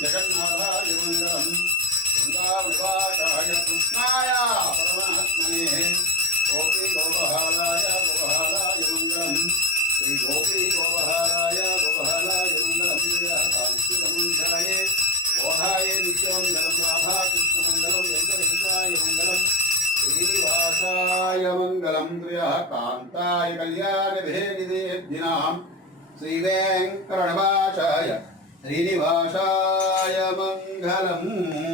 जगन्नाथाय मङ्गलम् गङ्गाविवासाय कृष्णाय परमात्मने गोपी गोपहाराय मङ्गलम् श्री गोपी गोपहाराय मङ्गलम् कान्तिकमञ्चाय बोधाय नित्यमङ्गलम् राधा कृष्णमङ्गलम् वेङ्कटेशाय मङ्गलम् श्रीनिवासाय मङ्गलम् त्र्यः कान्ताय कल्याणभेदिनाम् श्रीवेङ्कटनिवासाय श्रीनिवासाय मङ्गलम्।